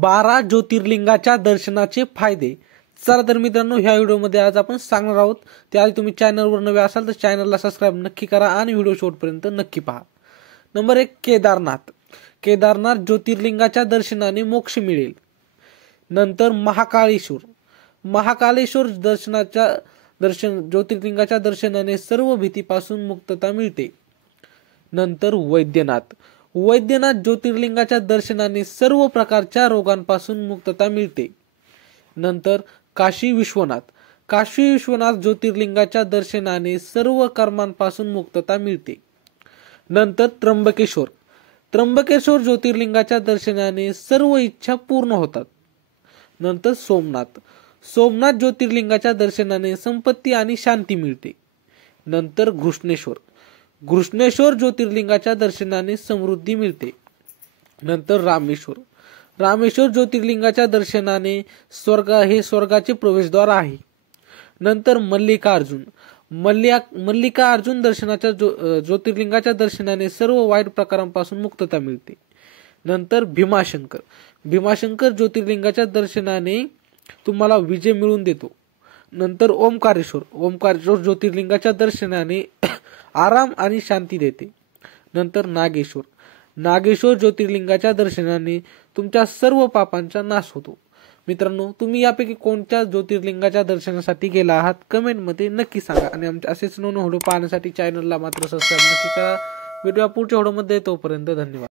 12 ज्योतिर्लिंगाच्या दर्शनाचे फायदे। चला तर मित्रांनो, ह्या व्हिडिओमध्ये आज आपण सांगणार आहोत। त्याआधी तुम्ही चॅनलवर नवे असाल तर चॅनलला सबस्क्राइब नक्की करा आणि व्हिडिओ शेवटपर्यंत नक्की पहा। नंबर 1, केदारनाथ। केदारनाथ ज्योतिर्लिंगाच्या दर्शनाने मोक्ष मिळेल। नंतर महाकालेश्वर। महाकालेश्वर ज्योतिर्लिंगाच्या दर्शनाने सर्व भीतीपासून मुक्तता मिळते। नंतर वैद्यनाथ। वैद्यनाथ ज्योतिर्लिंगाच्या दर्शनाने सर्व प्रकारच्या रोगांपासून मुक्तता मिळते। नंतर काशी विश्वनाथ। काशी विश्वनाथ ज्योतिर्लिंगाच्या दर्शनाने सर्व कर्मांपासून मुक्तता मिळते। नंतर त्र्यंबकेश्वर। त्र्यंबकेश्वर ज्योतिर्लिंगाच्या दर्शनाने सर्व इच्छा पूर्ण होतात। नंतर सोमनाथ। सोमनाथ ज्योतिर्लिंगाच्या दर्शनाने संपत्ती आणि शांती मिळते। नंतर घृष्णेश्वर। घृष्णेश्वर ज्योतिर्लिंगाच्या दर्शनाने समृद्धी मिळते। नंतर रामेश्वर। रामेश्वर ज्योतिर्लिंगाच्या दर्शनाने स्वर्गाचे प्रवेशद्वार आहे। नंतर मल्लिकार्जुन। मल्लिकार्जुन ज्योतिर्लिंगाच्या दर्शनाने सर्व वाईट प्रकारांपासून मुक्तता मिळते। नंतर भीमाशंकर। भीमाशंकर ज्योतिर्लिंगाच्या दर्शनाने तुम्हाला विजय मिळवून देतो। नंतर ओमकारेश्वर। ओमकारेश्वर ज्योतिर्लिंगाच्या दर्शनाने आराम आणि शांती देते। नंतर नागेश्वर। नागेश्वर ज्योतिर्लिंगाच्या दर्शनाने तुमच्या सर्व पापांचा नाश होतो। मित्रांनो, तुम्ही यापैकी कोणत्या ज्योतिर्लिंगाच्या दर्शनासाठी गेला आहात कमेंटमध्ये नक्की सांगा आणि आमचे असेच नवीन व्हिडिओ पाहण्यासाठी चॅनलला मात्र सबस्क्राइब नक्की करा। व्हिडिओ पुढच्या व्हिडिओमध्ये तोपर्यंत धन्यवाद।